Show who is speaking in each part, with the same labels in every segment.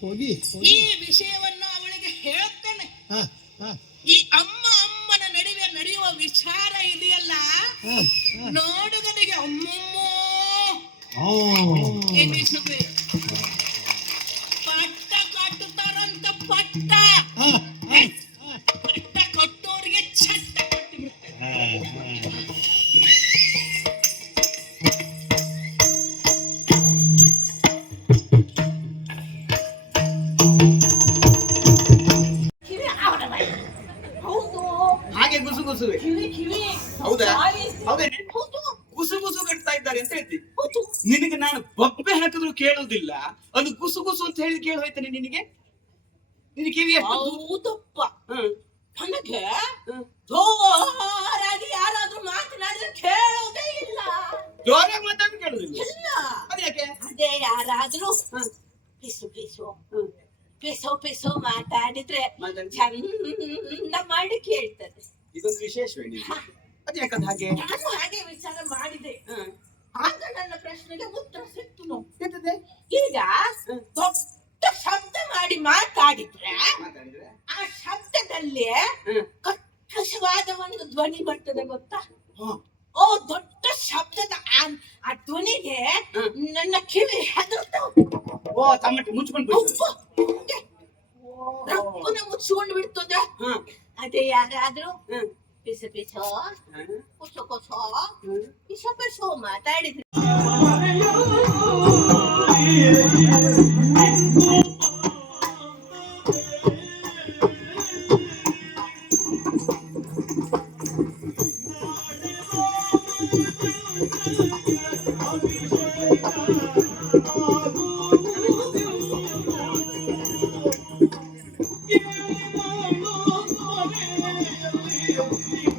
Speaker 1: ಹೋಗಿ
Speaker 2: ಈ ವಿಷಯವನ್ನ ಅವಳಿಗೆ ಹೇಳ್ತೇನೆ
Speaker 1: ಹಾ ಹಾ.
Speaker 2: ಈ ಅಮ್ಮ ಅಮ್ಮನ ನಡುವೆ ನಡೆಯುವ ವಿಚಾರ ಇದೆಯಲ್ಲ? ನೋಡುಗನಿಗೆ ಅಮ್ಮಮ್ಮೋ. ಪಟ್ಟ ಕಟ್ಟುತ್ತಾರಂತ ಪಟ್ಟ.
Speaker 3: ಹಾಗೆ ಗುಸು ಗುಸುವೆ. ಹೌದಾ. ಹೌದೇನೆ?
Speaker 4: ಹೌದು.
Speaker 3: ಗುಸು ಗುಸು ಕಟ್ತಾ ಇದ್ದಾರೆ ಅಂತ ಹೇಳ್ತಿ. ನಿನಗೆ ನಾನು ಬೊಬ್ಬೆ ಹಾಕಿದ್ರು ಕೇಳುವುದಿಲ್ಲ. ಅದು ಗುಸು ಗುಸು ಅಂತ ಹೇಳಿ ಕೇಳಿ ಹೋಯ್ತಾನೆ ನಿನಗೆ? ನಿನ್ ಕಿವಿ
Speaker 4: ಹೌದಪ್ಪ. ನನಗೆ. ಜೋರಾಗಿ ಯಾರಾದ್ರೂ ಮಾತನಾಡಿದ್ರೆ ಕೇಳೋದೇ ಇಲ್ಲ.
Speaker 3: ಜೋರಾಗಿ ಮಾತಾಡಿ ಕೇಳುದಿಲ್ಲ ಅದ್ಯಾಕೆ?
Speaker 4: ಅದೇ ಯಾರಾದ್ರೂ ಪಿಸು ಪಿಸು. ಪಿಸೋ ಪೆಸೋ ಮಾತಾಡಿದ್ರೆ
Speaker 3: ಮಾತಾಡಿ-
Speaker 4: ಚಂದ ಮಾಡಿ ಕೇಳ್ತದೆ
Speaker 3: ಇದೊಂದು ವಿಶೇಷವೇ ಹಾಗೆ
Speaker 4: ನಾನು ಹಾಗೆ ವಿಚಾರ ಮಾಡಿದೆ. ಆಗ ನನ್ನ ಪ್ರಶ್ನೆಗೆ ಉತ್ತರ ಸಿಕ್ತು ನೋಡಿ.
Speaker 3: ಎಂತದೆ?
Speaker 4: ಈಗ ದೊಡ್ಡ ಶಬ್ದ ಮಾಡಿ ಮಾತಾಡಿದ್ರೆ ಆ ಶಬ್ದದಲ್ಲಿ. ಕರ್ಕಶವಾದ ಒಂದು ಧ್ವನಿ ಬರ್ತದೆ ಗೊತ್ತಾ. ಓ ದೊಡ್ಡ ಶಬ್ದದ ಆ ಆ ಧ್ವನಿಗೆ. ನನ್ನ ಕಿವಿ
Speaker 3: ಓ ತಮ್ಮಟ್ಟಿ ಮುಚ್ಕೊಂಡು ಬಿಡ್ತದೆ.
Speaker 4: ರಪ್ಪನ ಮುಚ್ಚಿಕೊಂಡು ಬಿಡ್ತದೆ
Speaker 3: ಹ್ಮ್,
Speaker 4: ಅದೇ. ಯಾರಾದ್ರೂ?
Speaker 3: ಹ್ಮ್,
Speaker 4: ಪಿಸ ಪಿಸೋ.
Speaker 3: ಹ್ಮ್,
Speaker 4: ಕುಸೋ ಕುಸೋ.
Speaker 3: ಹ್ಮ್.
Speaker 4: ಪಿಸ ಪಿಸೋ ಮಾತಾಡಿದ್ರೆ.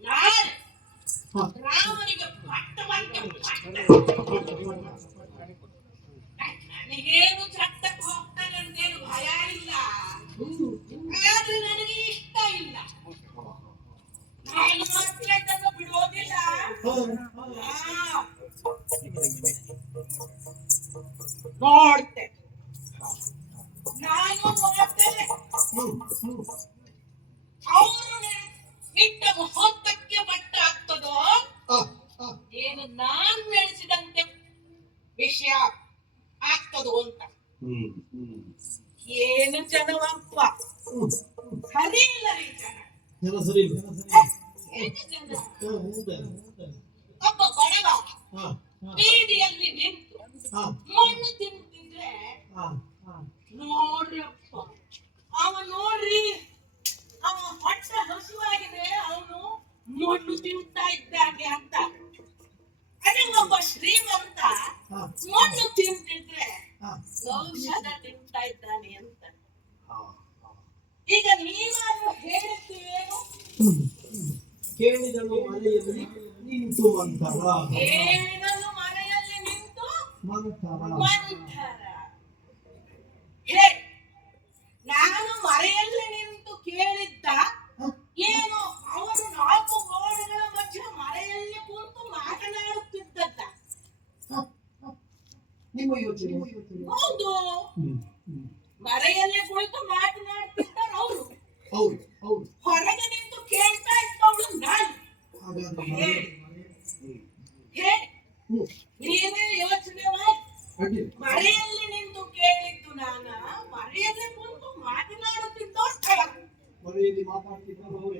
Speaker 4: 난 라운이게 박도 박도 박도 ನೋಡ್ತೆ. ನಾನು ಮಾಡ್ತೇನೆ ಅವರು ಇಟ್ಟ ಮುಹೂರ್ತಕ್ಕೆ ಮಟ್ಟ ಆಗ್ತದೋ? ಏನು ನಾನ್ ನಡೆಸಿದಂತೆ ವಿಷಯ ಆಗ್ತದೋ ಅಂತ. ಏನು ಜನವಪ್ಪ ಸರಿ ಇಲ್ಲ. ರೀ ಜನ?
Speaker 1: ಸರಿ?
Speaker 4: ಒಬ್ಬ ಬಡವ ಬೀದಿಯಲ್ಲಿ ನಿಂತು ತಿಂತಾ ಇದ್ದಾನೆ ಅಂತ. ಅದೇ ಒಬ್ಬ ಶ್ರೀಮಂತ ಮಣ್ಣು ತಿಂತಿದ್ರೆ ಔಷಧ ತಿಂತಾ ಇದ್ದಾನೆ ಅಂತ. ಈಗ ನೀನು
Speaker 1: ಹ್ಮ್. ಕೇಳಿದಳು ಮನೆಯಲ್ಲಿ ನಿಂತು ಮಂತರ
Speaker 4: ಕೇಳಿದಳು ಮನೆಯಲ್ಲಿ ನಿಂತು
Speaker 1: ಮಂತರ
Speaker 4: ಮಂತರ ಹೇ ನಾನು ಮರೆಯಲ್ಲಿ ನಿಂತು ಕೇಳಿದ್ದ
Speaker 1: ಯೋಚನೆ
Speaker 4: ಹೌದು.
Speaker 1: ಮರೆಯಲ್ಲೇ.
Speaker 4: ಮರೆಯಲ್ಲಿ ಕುಳಿತು ಮಾತನಾಡ್ತಿದ್ದಾರೆ ಅವರು.
Speaker 1: ಹೌದು ಹೌದು.
Speaker 4: ಹೊರಗೆ ನಿಂತು ಕೇಳ್ತಾ ಇದ್ದವಳು ನಾನು. ನೀನೇ ಯೋಚನೆ ಮಾಡಿ. ಮರೆಯಲ್ಲಿ ನಿಂತು ಕೇಳಿದ್ದು ನಾನ ಮರೆಯಲ್ಲೇ ಕುಳಿತು ಮಾತನಾಡುತ್ತಿದ್ದವ್ರು ಸ್ಥಳ
Speaker 1: ಮನೆಯಲ್ಲಿ ಮಾತಾಡ್ತಿದ್ದವರು